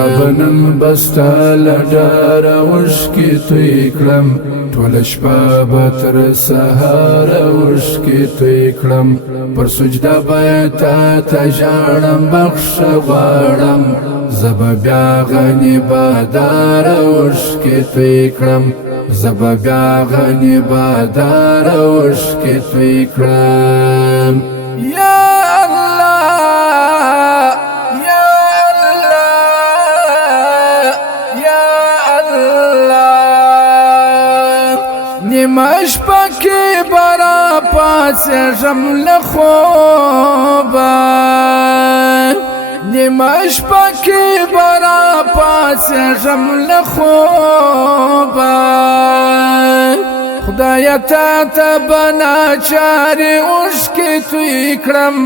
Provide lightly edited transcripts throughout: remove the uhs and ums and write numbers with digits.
ربنن بستا لډار اوشکی توی کړم ټول شپه به تر سهار اوشکی توی کړم پر سجده به تا ته ژاړم بخښ غواړم زه به بیا غني بادار اوشکی توی کړم زه به بیا غني بادار اوشکی توی کړم یا نیمش پکی برا پاسیږم له خوبه نیمش پکی برا پاسیږم له خوبه خدایا تا ته به ناچارې اوښکې توی کړم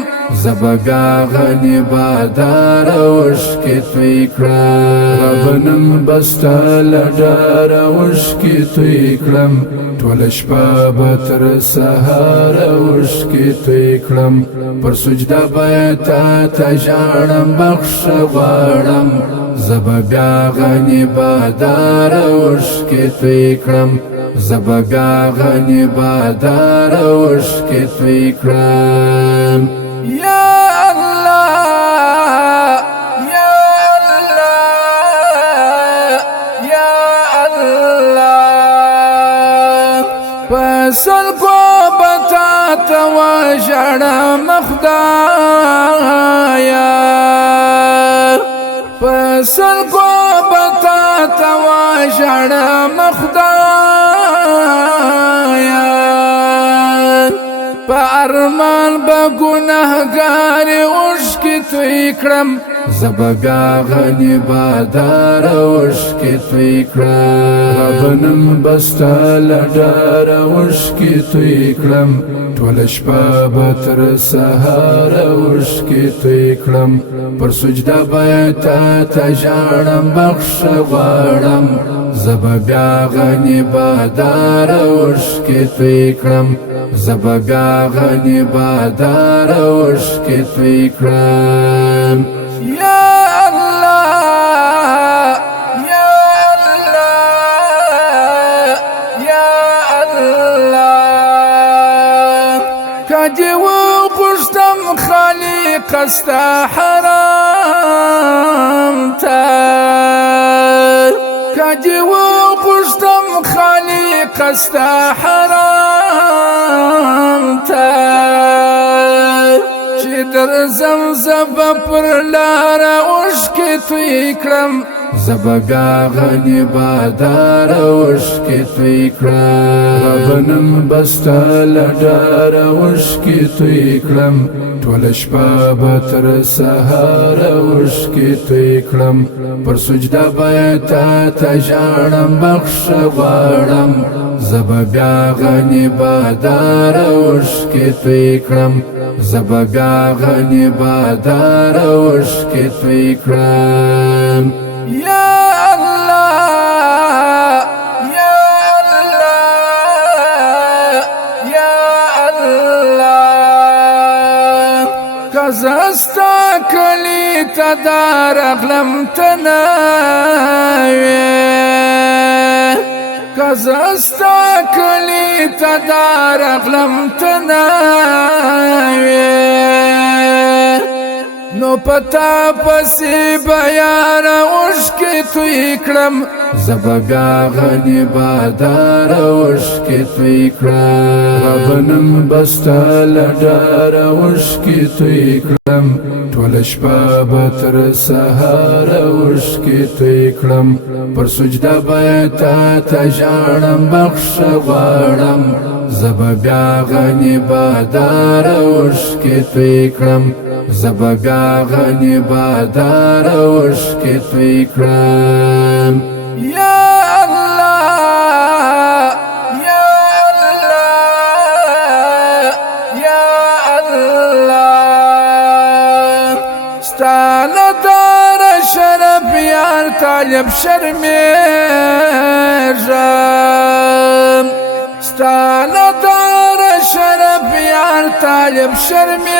زه به بیا غني بادار اوښکې توی کړم ربنن به ستا له ډاره اوښکې توی کړم ټوله شپه به تر سهار اوښکې توی کړم پر سجده به تا ته ژاړم بخښ غواړم زه به بیا غني بادار اوښکې توی کړم زه به بیا غني بادار اوښکې توی کړم یا الله یا الله یا الله پسلګو به تا ته وژړم خدایا پسلګو به تا ته وژړم خدایا په ارمان به ګناهګارې اوښکې توی کړم زه به بیا غني بادار اوښکې توی کړم ربنن به ستا له ډاره اوښکې توی کړم ټوله شپه به تر سهار اوښکې توی کړم پر سجده به تا ته ژاړم بخښ غواړم زه به بیا غني بادار اوښکې توی کړم زه به بیا غني بادار اوښکې توی کړم یا الله یا الله یا الله کدی وغوښتم خالق ستا حرام ته کدی وغوښتم خالق ستا حرام ته چې درځم زه به پر لاره اوښکې توی کړم زه به بیا غني بادار اوښکې توی کړم ربنن به ستا له ډاره اوښکې توی کړم ټوله شپه به تر سهار اوښکې توی کړم پر سجده به تا ته ژاړم بخښ غواړم زه به بیا غني بادار اوښکې توی کړم زه به بیا غني بادار اوښکې توی کړم یا الله یا الله یا الله که زه ستا کلي ته درغلم ته نه وې که زه ستا کلي ته درغلم ته نه وې نو پتا پسې به یاره اوښکې توی کړم زه به بیا غني بادار اوښکې توی کړم ربنن به ستا له ډاره اوښکې توی کړم ټوله شپه به تر سهار اوښکې توی کړم پر سجده به تا ته ژاړم بخښ غواړم زه به بیا غني بادار اوښکې توی کړم زه به بیا غني بادار اوښکې توی کړم یا الله یا الله یا الله ستا له داره شرف یار طالب شرمېږم ستا له داره شرف یار طالب شرمېږم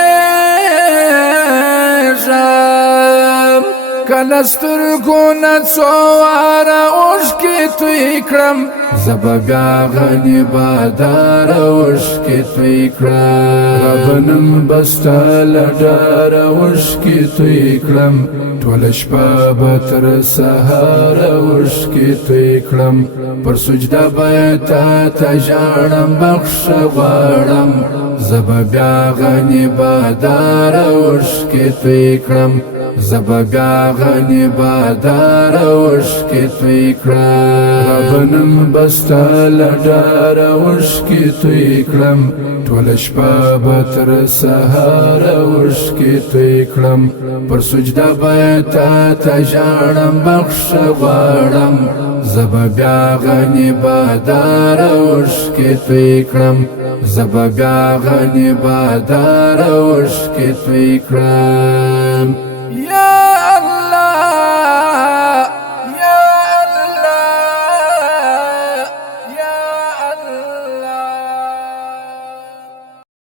کله سترګو نه څو واره اوښکې توی کړم زه به بیا غني باداره اوښکې توی کړم ربه نن به ستا له ډاره اوښکې توی کړم ټوله شپه به تر سهاره اوښکې توی کړم پر سجده به تا ته ژاړم بخښه غواړم زه به بیا غني باداره اوښکې توی کړم زه به بیا غني باداره اوښکې توی کړم ربه نن به ستا له ډاره اوښکې توی کړم ټوله شپه به تر سهاره اوښکې توی کړم پر سجده به تا ته ژاړم بخښه غواړم زه به بیا غني باداره اوښکې توی کړم زه به بیا غني باداره اوښکې توی کړم